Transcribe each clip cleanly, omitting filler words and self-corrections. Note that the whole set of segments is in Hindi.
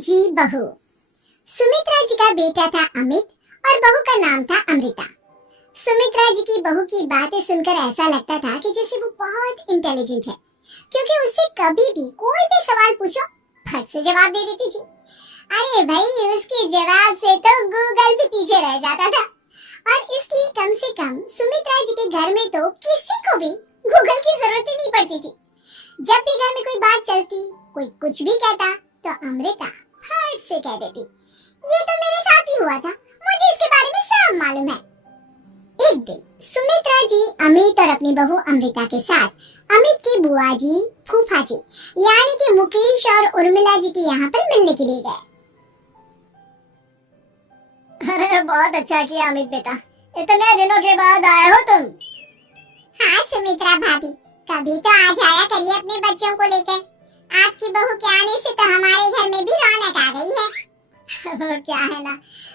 जी बहू। सुमित्रा जी का बेटा था अमित और बहू का नाम था अमृता। सुमित्रा जी की बहू की बातें सुनकर ऐसा लगता था कि जैसे वो बहुत इंटेलिजेंट है, क्योंकि उससे कभी भी कोई भी सवाल पूछो फट से जवाब दे देती थी। अरे भाई, उसके जवाब से तो गूगल भी पीछे रह जाता था। और इसलिए कम से कम सुमित्रा जी के घर में तो किसी को भी गूगल की जरूरत ही नहीं पड़ती थी। जब भी घर में कोई बात चलती, कोई कुछ भी कहता, तो अमृता फट से कह देती, ये तो मेरे साथ ही हुआ था, मुझे इसके बारे में सब मालूम है। एक दिन सुमित्रा जी अमित और अपनी बहू अमृता के साथ अमित की बुआ जी, फूफा जी यानी कि मुकेश और उर्मिला जी के यहाँ पर मिलने के लिए गए। अरे बहुत अच्छा किया अमित बेटा, इतने दिनों के बाद आए हो तुम। हाँ सुमित्रा भाभी, कभी तो आ जाया करिए अपने बच्चों को लेकर। आपकी बहू के आने से तो हमारे घर में भी रौनक आ गई है। वो क्या है ना,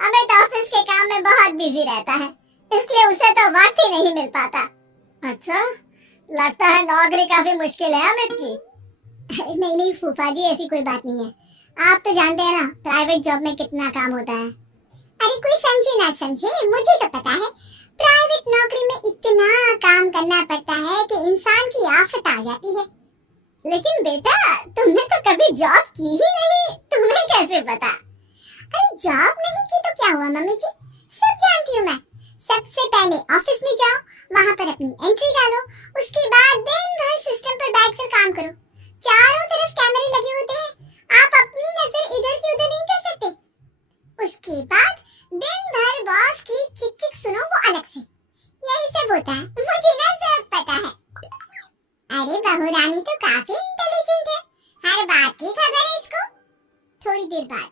अमित ऑफिस के काम में बहुत बिजी रहता है, इसलिए उसे तो वक्त ही नहीं मिल पाता। अच्छा, लगता है नौकरी काफी मुश्किल है अमित की। नहीं नहीं फूफा जी, ऐसी कोई बात नहीं है। आप तो जानते हैं ना प्राइवेट जॉब में कितना काम होता है। अरे कोई समझे ना समझे, मुझे तो पता है प्राइवेट नौकरी में इतना काम करना पड़ता है कि इंसान की आफत आ जाती है। लेकिन बेटा, तुमने तो कभी जॉब की ही नहीं, तुम्हें कैसे पता? अरे जॉब नहीं की तो क्या हुआ मम्मी जी, सब जानती हूँ मैं। सबसे पहले ऑफिस में जाओ, वहाँ पर अपनी एंट्री डालो, उसके बाद दिन भर सिस्टम पर बैठकर काम करो। चारों तरफ कैमरे लगे होते हैं, आप अपनी नजर इधर की उधर नहीं कर सकते। उसके बाद दिन भर बॉस की चिक चिक सुनो, वो अलग से। यही सब होता है, मुझे ना सब पता है। अरे बहू रानी तो काफी इंटेलिजेंट है, हर बात की खबर है इसको। थोड़ी देर बाद,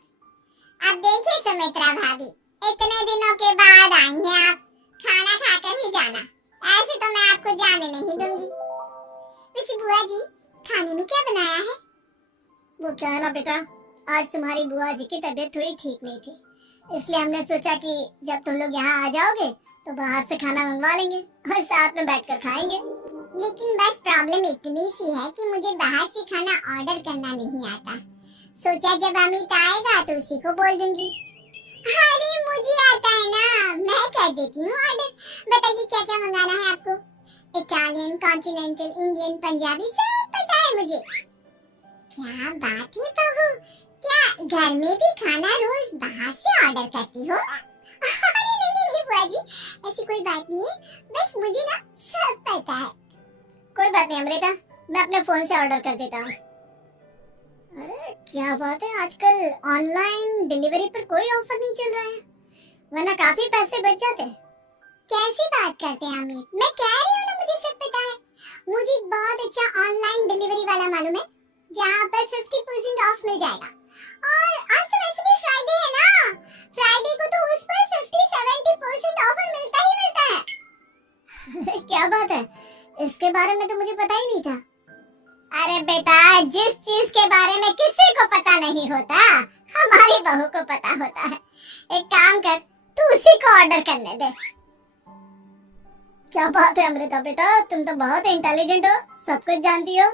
अब देखिए सुमित्रा भाभी, इतने दिनों के बाद आई हैं आप, खाना खाकर ही जाना, ऐसे तो मैं आपको जाने नहीं दूंगी। वैसे बुआ जी, खाने में क्या बनाया है? वो क्या है ना बेटा, आज तुम्हारी बुआ जी की तबीयत थोड़ी ठीक नहीं थी, इसलिए हमने सोचा कि जब तुम लोग यहाँ आ जाओगे तो बाहर से खाना मंगवा लेंगे और साथ में बैठकर खाएंगे। लेकिन बस प्रॉब्लम इतनी सी है कि मुझे बाहर से खाना ऑर्डर करना नहीं आता। सोचा जब अमित आएगा तो उसी को बोल दूंगी। अरे मुझे आता है ना, मैं कर देती हूँ ऑर्डर। बताइए क्या क्या मंगाना है आपको? इटालियन, कॉन्टिनेंटल, इंडियन, पंजाबी, सब पता है मुझे। क्या बात है बहू, क्या घर में भी खाना रोज बाहर से ऑर्डर करती हो? अरे नहीं बुआ जी, ऐसी कोई बात नहीं है, बस मुझे ना सब पता है। कोई बात नहीं अमृता, मैं अपने फोन से ऑर्डर कर देता हूँ। अरे क्या बात है, आजकल ऑनलाइन डिलीवरी पर कोई ऑफर नहीं चल रहा है, वरना काफी पैसे बच जाते। कैसी बात करते हैं अमित, मैं कह रही हूँ ना मुझे सब पता है। मुझे बहुत अच्छा ऑनलाइन डिलीवरी वाला मालूम है, जहाँ पर 50% ऑफ मिल जाएगा। और आज तो वैसे भी फ्राइडे है ना, फ्राइडे को तो उस पर 50-70% ऑफर मिलता ही मिलता है। क्या बात है, इसके बारे में तो मुझे पता ही नहीं था। अरे बेटा, जिस चीज के बारे में किसी को पता नहीं होता, हमारी बहू को पता होता है। एक काम कर, तू उसी को ऑर्डर करने दे। क्या बात है अमृता बेटा, तुम तो बहुत इंटेलिजेंट हो, सब कुछ जानती हो।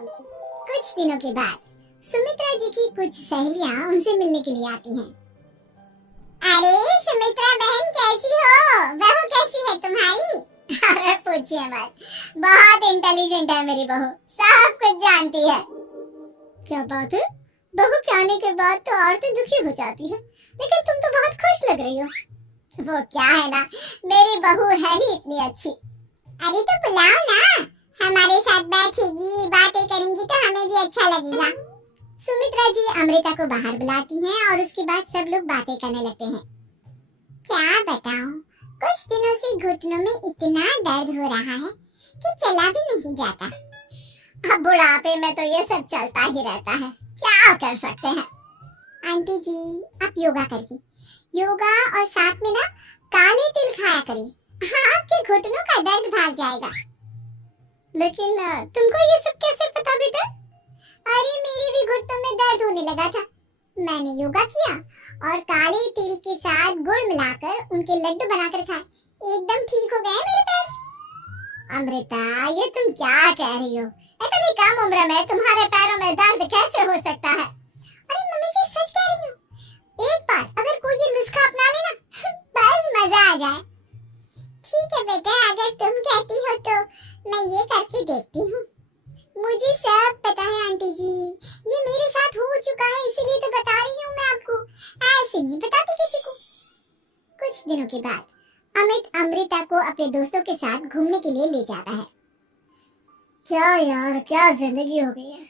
कुछ दिनों के बाद सुमित्रा जी की कुछ सहेलियां उनसे मिलने के लिए आती हैं। अरे सुमित्रा बहन कैसी हो, बहू कैसी है तुम्हारी? अरे पूछिए मत, बहुत इंटेलिजेंट है मेरी बहू, सब कुछ जानती है। क्या बात है, बहू के आने के बाद तो औरतें दुखी हो जाती है, लेकिन तुम तो बहुत खुश लग रही हो। वो क्या है ना, मेरी बहू है ही इतनी अच्छी। अरे तो बुलाओ ना, हमारे साथ बैठेगी, बातें करेंगी तो हमें भी अच्छा लगेगा। सुमित्रा जी अमृता को बाहर बुलाती हैं और उसके बाद सब लोग बातें करने लगते हैं। क्या बताऊं, कुछ दिनों से घुटनों में इतना दर्द हो रहा है कि चला भी नहीं जाता। अब बुढ़ापे में तो ये सब चलता ही रहता है, क्या कर सकते हैं। आंटी जी आप योगा करिए, योगा और साथ में ना काले तिल खाया करिए, आपके घुटनों का दर्द भाग जाएगा। लेकिन तुमको ये सब कैसे पता बेटा? अरे मेरे भी घुटनों में दर्द होने लगा था, मैंने योगा किया और काले तिल के साथ गुड़ मिलाकर उनके लड्डू बनाकर खाए, एकदम ठीक हो गए मेरे पैर। अमृता, ये तुम क्या कह रही हो, इतनी कम उम्र में तुम्हारे पैरों में दर्द कैसे हो सकता है? अरे मम्मी जी सच कह रही हूँ, के बाद अमित अमृता को अपने दोस्तों के साथ घूमने के लिए ले जाता है। क्या यार, क्या जिंदगी हो गई है।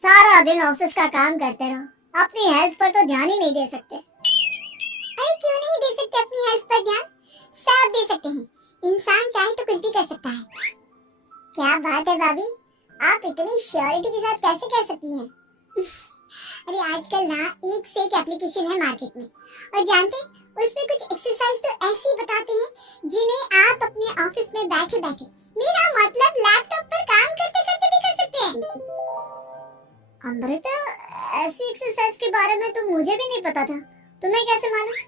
सारा दिन ऑफिस का काम करते रहो, अपनी हेल्थ पर तो ध्यान ही नहीं दे सकते। अरे क्यों नहीं दे सकते अपनी हेल्थ पर ध्यान? सब दे सकते हैं, इंसान चाहे तो कुछ भी कर सकता है। क्या बात है भाभी, आप इतनी श्योरिटी के साथ कैसे कह सकती हैं? अरे आजकल ना एक से एक एप्लीकेशन है मार्केट में, और जानते हैं उसमें कुछ एक्सरसाइज तो ऐसी बताते हैं जिन्हें आप अपने ऑफिस में बैठे बैठे, मेरा मतलब लैपटॉप पर काम करते करते भी कर सकते हैं। अमृता, ऐसी एक्सरसाइज के बारे में तो मुझे भी नहीं पता था, तुम्हें कैसे मालूम?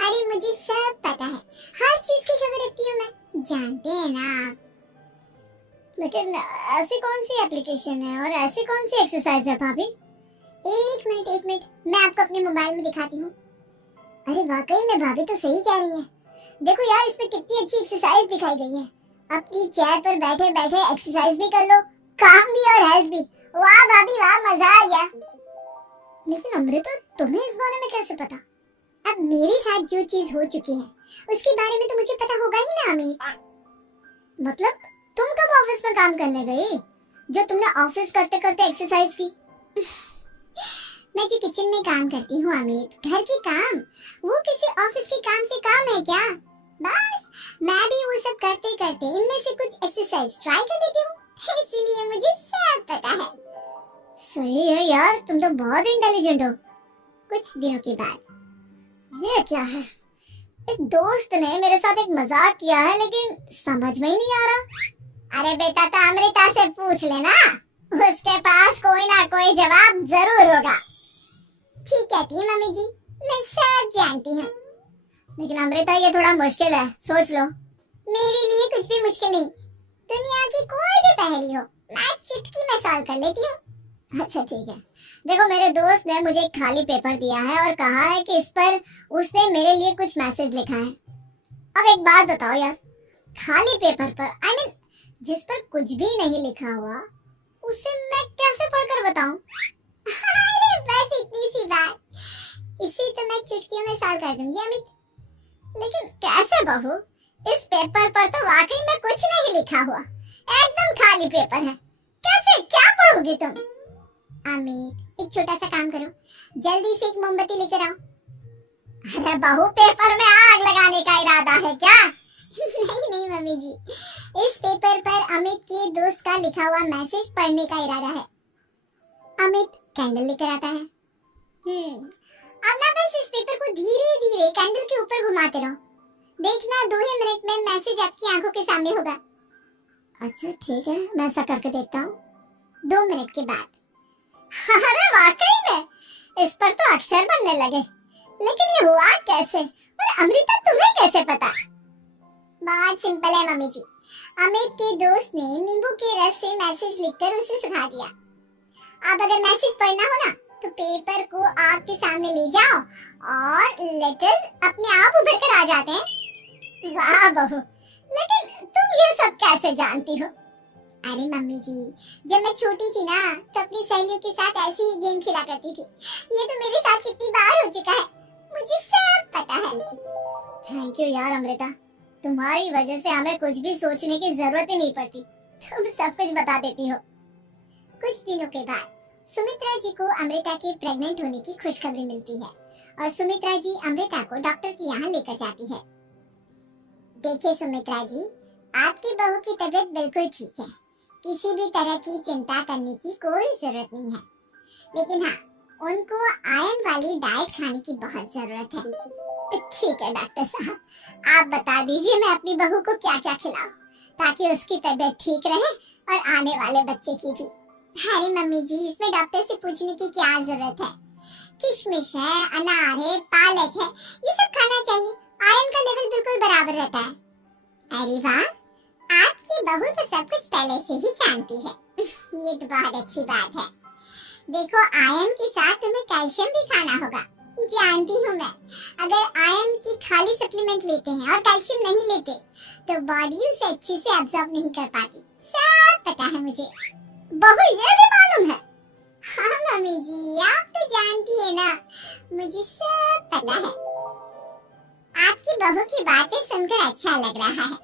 अरे मुझे सब पता है, हर चीज की खबर रखती हूँ मैं, जानते हैं ना आप। लेकिन ऐसी कौन सी एप्लीकेशन है और ऐसी कौन सी एक्सरसाइज है भाभी? एक मिनट, मैं आपको अपने मोबाइल में दिखाती हूँ। अरे वाकई में भाभी तो सही कह रही है। देखो यार, इसमें कितनी अच्छी एक्सरसाइज दिखाई गई है। अपनी चेयर पर बैठे बैठे एक्सरसाइज भी कर लो, काम भी और हेल्थ भी। वाह भाभी वाह, मजा आ गया। लेकिन अमृता, तुम्हें इस बारे में कैसे पता? अब मेरे साथ जो चीज हो चुकी है उसके बारे में तो मुझे पता होगा ही ना अमित। मतलब तुम कब ऑफिस में काम करने गई जो तुमने ऑफिस करते करते एक्सरसाइज की? मैं जो किचन में काम करती हूँ अमित, घर के काम, वो किसी ऑफिस के काम से काम है क्या? बस मैं भी वो सब करते करते इनमें से कुछ एक्सरसाइज ट्राई कर लेती हूँ, इसलिए मुझे सब पता है। सही है यार, तुम तो बहुत इंटेलिजेंट हो। कुछ दिनों के बाद ये क्या है? एक दोस्त ने मेरे साथ एक मजाक किया है, लेकिन समझ में ही नहीं आ रहा। अरे बेटा, तो अमृता से पूछ लेना, उसके पास कोई ना कोई जवाब जरूर होगा। ठीक कहती है मम्मी जी, मैं सब जानती हूँ। लेकिन अमृता, ये थोड़ा मुश्किल है, सोच लो। मेरे लिए कुछ भी मुश्किल नहीं, दुनिया की कोई भी पहेली हो मैं चुटकी में सॉल्व कर लेती हूँ। अच्छा ठीक है, देखो मेरे दोस्त ने मुझे एक खाली पेपर दिया है और कहा है कि इस पर उसने मेरे लिए कुछ मैसेज लिखा है। अब एक बात बताओ यार, खाली पेपर पर जिस पर कुछ भी नहीं लिखा हुआ, उसे मैं कैसे पढ़कर बताऊं? अरे बस इतनी सी बात, इसे तो मैं चुटकियों में सॉल्व कर दूंगी अमित। लेकिन कैसे बहू? इस पेपर पर तो वाकई में कुछ नहीं लिखा हुआ, एकदम खाली पेपर है, कैसे क्या पढ़ोगी तुम? अमित, एक छोटा सा काम करो, जल्दी से एक मोमबत्ती लेकर आओ। अरे बहू, पेपर में आग लगाने का इरादा है क्या? नहीं मम्मी जी, इस पेपर पर अमित के दोस्त का लिखा हुआ मैसेज पढ़ने का इरादा है। अमित कैंडल लेकर आता है। अब ना बस इस पेपर को धीरे धीरे कैंडल के ऊपर घुमाते रहो, देखना 2 ही मिनट में मैसेज आपकी आंखों के सामने होगा। अच्छा ठीक है, मैं ऐसा करके देखता हूँ। 2 मिनट के बाद। अरे वाकई में इस पर तो अक्षर बनने लगे, लेकिन ये हुआ कैसे? और अमृता, तुम्हें कैसे पता? बहुत सिंपल है मम्मी जी, अमित के दोस्त ने नींबू के रस से मैसेज लिखकर उसे सिखा दिया। अब अगर मैसेज पढ़ना हो ना, तो पेपर को आग के सामने ले जाओ और लेटर्स अपने आप उभर कर आ जाते हैं। वाह बहू, लेकिन तुम ये सब कैसे जानती हो? अरे मम्मी जी, जब मैं छोटी थी ना, तो अपनी सहेलियों के साथ ऐसे ही गेम खेला करती थी। ये तो मेरे साथ कितनी बार हो चुका है, मुझे सब पता है। थैंक यू यार अमृता, तुम्हारी वजह से हमें कुछ भी सोचने की जरूरत ही नहीं पड़ती, तुम सब कुछ बता देती हो। कुछ दिनों के बाद सुमित्रा जी को अमृता के प्रेग्नेंट होने की खुशखबरी मिलती है और सुमित्रा जी अमृता को डॉक्टर के यहाँ लेकर जाती है। देखिए सुमित्रा जी, आपकी बहू की तबीयत बिल्कुल ठीक है, किसी भी तरह की चिंता करने की कोई जरूरत नहीं है, लेकिन हाँ, उनको आयरन वाली डाइट खाने की बहुत जरूरत है। ठीक है डॉक्टर साहब, आप बता दीजिए मैं अपनी बहू को क्या क्या खिलाऊं ताकि उसकी तबीयत ठीक रहे और आने वाले बच्चे की भी। अरे मम्मी जी, इसमें डॉक्टर से पूछने की क्या जरूरत है? किशमिश है, अनार है, पालक है, ये सब खाना चाहिए, आयरन का लेवल बिल्कुल बराबर रहता है। अरे वाह, आपकी बहू तो सब कुछ पहले से ही जानती है। ये तो बहुत अच्छी बात है। देखो, आयरन के साथ तुम्हें कैल्शियम भी खाना होगा, जानती हूँ मैं। अगर आयरन की खाली सप्लीमेंट लेते हैं और कैल्शियम नहीं लेते, तो बॉडी उसे अच्छे से एब्जॉर्ब नहीं कर पाती, सब पता है मुझे। बहू, ये भी मालूम है? हाँ मम्मी जी, आप तो जानती है ना, मुझे सब पता है। आपकी बहू की बातें सुनकर अच्छा लग रहा है।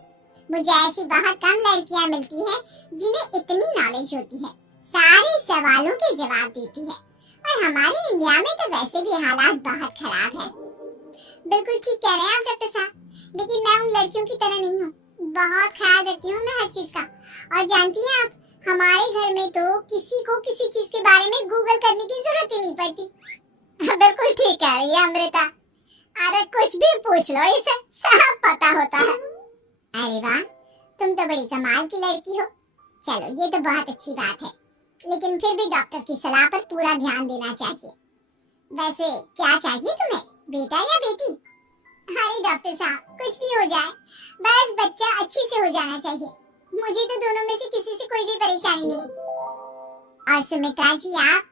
मुझे ऐसी बहुत कम लड़कियां मिलती हैं जिन्हें इतनी नॉलेज होती है, सारे सवालों के जवाब देती है। और हमारे इंडिया में तो वैसे भी हालात बहुत खराब है। बिल्कुल ठीक कह रहे हैं आप डॉक्टर साहब, लेकिन मैं उन लड़कियों की तरह नहीं हूँ। बहुत ख्याल रखती हूँ मैं हर चीज का। और जानती हैं आप, हमारे घर में तो किसी को किसी चीज के बारे में गूगल करने की जरूरत ही नहीं पड़ती। बिल्कुल ठीक कह रही है अमृता। अरे कुछ भी पूछ लो, इसे सब पता होता है। अरे वाह, तुम तो बड़ी कमाल की लड़की हो। चलो ये तो बहुत अच्छी बात है, लेकिन फिर भी डॉक्टर की सलाह पर पूरा ध्यान देना चाहिए। वैसे क्या चाहिए तुम्हें, बेटा या बेटी? अरे डॉक्टर साहब, कुछ भी हो जाए, बस बच्चा अच्छे से हो जाना चाहिए। मुझे तो दोनों में से किसी से कोई भी परेशानी नहीं। और सुमित्रा जी आप?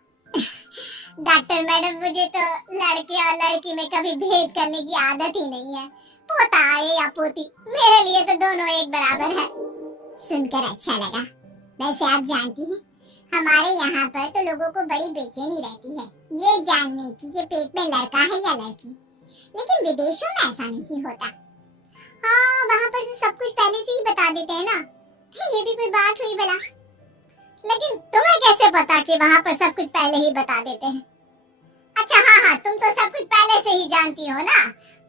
डॉक्टर मैडम, मुझे तो लड़के और लड़की में कभी भेद करने की आदत ही नहीं है। पोता आए या पोती, मेरे लिए तो दोनों एक बराबर है। सुनकर अच्छा लगा। वैसे आप जानती हैं, हमारे यहाँ पर तो लोगों को बड़ी बेचैनी रहती है ये जानने की कि पेट में लड़का है या लड़की। लेकिन विदेशों में ऐसा नहीं होता। हाँ, वहाँ पर तो सब कुछ पहले से ही बता देते हैं ना। ये भी कोई बात हुई भला? लेकिन तुम्हें कैसे पता कि वहाँ पर सब कुछ पहले ही बता देते हैं? अच्छा हाँ, तुम तो सब कुछ पहले से ही जानती हो ना।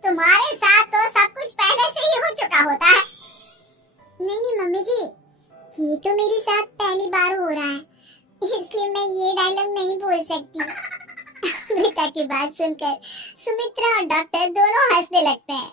तुम्हारे साथ तो सब कुछ पहले से ही हो चुका होता है। नहीं मम्मी जी, ये तो मेरे साथ पहली बार हो रहा है, इसलिए मैं ये डायलॉग नहीं बोल सकती। अमृता की बात सुनकर सुमित्रा और डॉक्टर दोनों हंसने लगते हैं।